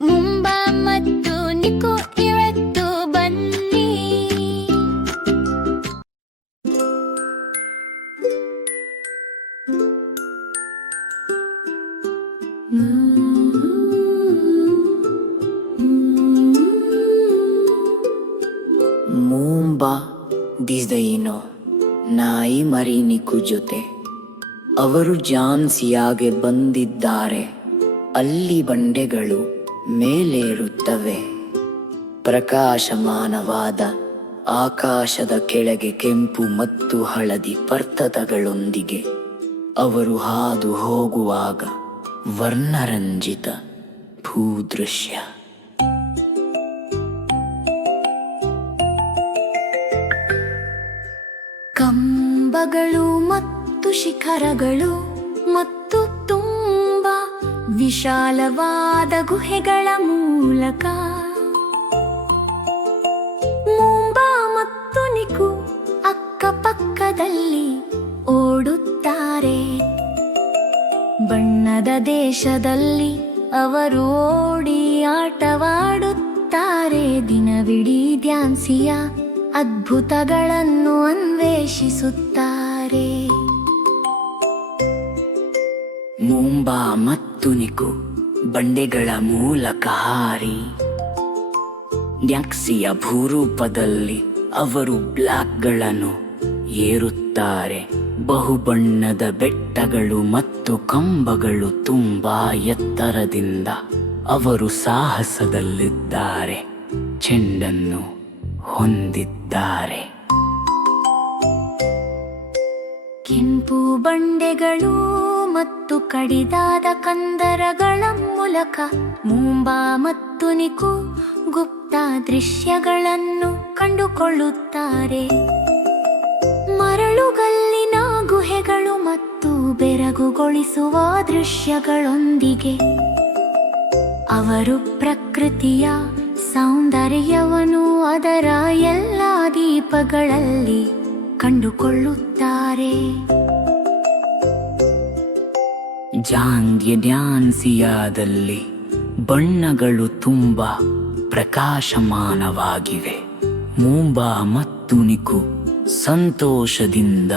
ಮುಂಬ ನಾಯಿ ಮರಿ ನಿಕು ಜೊತೆ. ಅವರು ಜಾನ್ಸಿಯಾಗೆ ಬಂದಿದ್ದಾರೆ. ಅಲ್ಲಿ ಬಂಡೆಗಳು ಮೇಲೇರುತ್ತವೆ ಪ್ರಕಾಶಮಾನವಾದ ಆಕಾಶದ ಕೆಳಗೆ ಕೆಂಪು ಮತ್ತು ಹಳದಿ ಪರ್ತತಗಳೊಂದಿಗೆ ಅವರು ಹಾದು ಹೋಗುವಾಗ ವರ್ಣರಂಜಿತ ಭೂದೃಶ್ಯ. ಕಂಬಗಳು ಮತ್ತು ಶಿಖರಗಳು ಮತ್ತು ವಿಶಾಲವಾದ ಗುಹೆಗಳ ಮೂಲಕ. ಮುಂಬಾ ಮತ್ತು ನಿಕು ಅಕ್ಕಪಕ್ಕದಲ್ಲಿ ಓಡುತ್ತಾರೆ. ಬಣ್ಣದ ದೇಶದಲ್ಲಿ ಅವರು ಓಡಿ ಆಟವಾಡುತ್ತಾರೆ. ದಿನವಿಡೀ ಧ್ಯಾನ್ಸಿಯ ಅದ್ಭುತಗಳನ್ನು ಅನ್ವೇಷಿಸುತ್ತಾರೆ. ಮೂಂಬಾ ಮತ್ತು ನಿಕು, ಬಂಡೆಗಳ ಮೂಲಕ ಹಾರಿ. ನ್ಯಾಕ್ಸಿಯ ಭೂರೂಪದಲ್ಲಿ ಅವರು ಬ್ಲಾಕ್ಗಳನ್ನು ಏರುತ್ತಾರೆ. ಬಹುಬಣ್ಣದ ಬೆಟ್ಟಗಳು ಮತ್ತು ಕಂಬಗಳು ತುಂಬಾ ಎತ್ತರದಿಂದ ಅವರು ಸಾಹಸದಲ್ಲಿದ್ದಾರೆ, ಚೆಂಡನ್ನು ಹೊಂದಿದ್ದಾರೆ. ಕೆಂಪು ಬಂಡೆಗಳು ಮತ್ತು ಕಡಿದಾದ ಕಂದರಗಳ ಮೂಲಕ ಮುಂಬಾ ಮತ್ತು ನಿಕು ಗುಪ್ತ ದೃಶ್ಯಗಳನ್ನು ಕಂಡುಕೊಳ್ಳುತ್ತಾರೆ. ಮರಳುಗಲ್ಲಿನ ಗುಹೆಗಳು ಮತ್ತು ಬೆರಗುಗೊಳಿಸುವ ದೃಶ್ಯಗಳೊಂದಿಗೆ ಅವರು ಪ್ರಕೃತಿಯ ಸೌಂದರ್ಯವನ್ನು ಅದರ ಎಲ್ಲ ದೀಪಗಳಲ್ಲಿ ಕಂಡುಕೊಳ್ಳುತ್ತಾರೆ. ಜಾಂಗ್ಯ ಡ್ಯಾನ್ಸಿಯಾದಲ್ಲಿ ಬಣ್ಣಗಳು ತುಂಬ ಪ್ರಕಾಶಮಾನವಾಗಿವೆ. ಮೂಂಬಾ ಮತ್ತು ನಿಕು ಸಂತೋಷದಿಂದ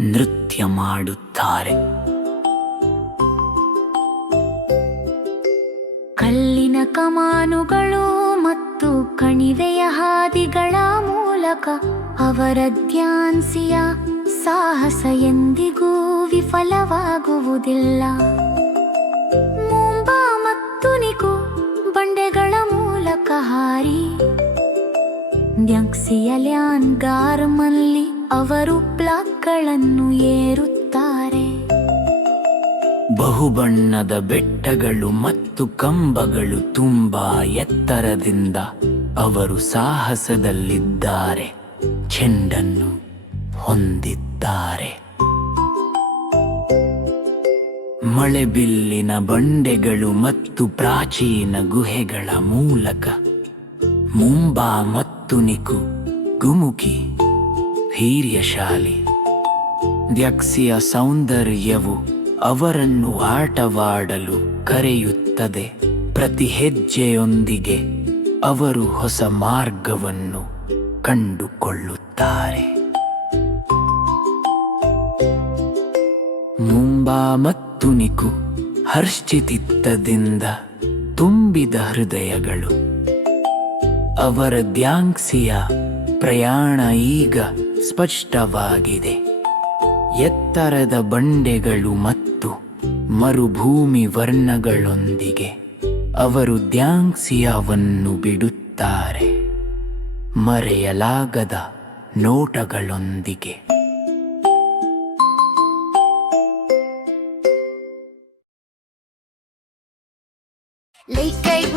ನೃತ್ಯ ಮಾಡುತ್ತಾರೆ. ಕಲ್ಲಿನ ಕಮಾನುಗಳು ಮತ್ತು ಕಣಿವೆಯ ಹಾದಿಗಳ ಮೂಲಕ ಅವರ ಧ್ಯಾನ್ಸಿಯ ಸಾಹಸ ಎಂದಿಗೂ ವಿಫಲವಾಗುವುದಿಲ್ಲ. ಮುಂಬಾ ಮತ್ತು ನಿಕು ಬಂಡೆಗಳ ಮೂಲಕ ಹಾರಿ. ನ್ಯಾಕ್ಸಿಯ ಲ್ಯಾನ್ ಗಾರ್ಮಲ್ಲಿ ಅವರು ಪ್ಲಾಕ್ಗಳನ್ನು ಏರುತ್ತಾರೆ. ಬಹುಬಣ್ಣದ ಬೆಟ್ಟಗಳು ಮತ್ತು ಕಂಬಗಳು ತುಂಬಾ ಎತ್ತರದಿಂದ ಅವರು ಸಾಹಸದಲ್ಲಿದ್ದಾರೆ. ಚೆಂಡನ್ನು ಹೊಂದಿದ್ದಾರೆ ಮಳೆಬಿಲ್ಲಿನ ಬಂಡೆಗಳು ಮತ್ತು ಪ್ರಾಚೀನ ಗುಹೆಗಳ ಮೂಲಕ ಮುಂಬಾ ಮತ್ತು ನಿಕು ಗುಮುಕಿ ಧೈರ್ಯಶಾಲಿ ದ್ಯಕ್ಸಿಯ ಸೌಂದರ್ಯವು ಅವರನ್ನು ಆಟವಾಡಲು ಕರೆಯುತ್ತದೆ. ಪ್ರತಿ ಹೆಜ್ಜೆಯೊಂದಿಗೆ ಅವರು ಹೊಸ ಮಾರ್ಗವನ್ನು ಕಂಡುಕೊಳ್ಳುತ್ತಾರೆ. ಮತ್ತು ನಿಕು ಹರ್ಷಿತಿತ್ತದಿಂದ ತುಂಬಿದ ಹೃದಯಗಳು. ಅವರ ದ್ಯಾಂಕ್ಸಿಯ ಪ್ರಯಾಣ ಈಗ ಸ್ಪಷ್ಟವಾಗಿದೆ. ಎತ್ತರದ ಬಂಡೆಗಳು ಮತ್ತು ಮರುಭೂಮಿ ವರ್ಣಗಳೊಂದಿಗೆ ಅವರು ದ್ಯಾಂಕ್ಸಿಯವನ್ನು ಬಿಡುತ್ತಾರೆ. ಮರೆಯಲಾಗದ ನೋಟಗಳೊಂದಿಗೆ. Late gate